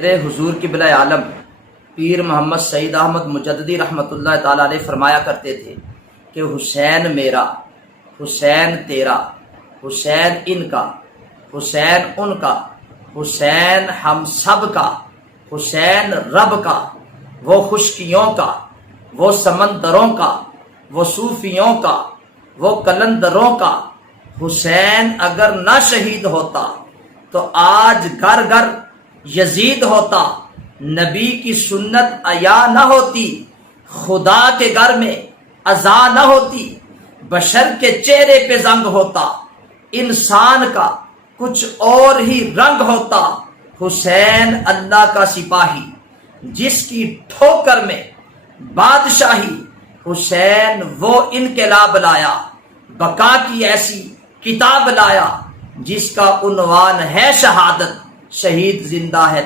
میرے حضور قبلہ عالم پیر محمد سعید احمد مجددی رحمۃ اللہ تعالی علیہ فرمایا کرتے تھے کہ حسین میرا، حسین تیرا، حسین ان کا، حسین ان کا، حسین ہم سب کا، حسین رب کا، وہ خشکیوں کا، وہ سمندروں کا، وہ صوفیوں کا، وہ قلندروں کا۔ حسین اگر نہ شہید ہوتا تو آج گھر گھر یزید ہوتا، نبی کی سنت عیا نہ ہوتی، خدا کے گھر میں اذا نہ ہوتی، بشر کے چہرے پہ زنگ ہوتا، انسان کا کچھ اور ہی رنگ ہوتا۔ حسین اللہ کا سپاہی جس کی ٹھوکر میں بادشاہی، حسین وہ انقلاب لایا، بقا کی ایسی کتاب لایا جس کا عنوان ہے شہادت، شہید زندہ ہے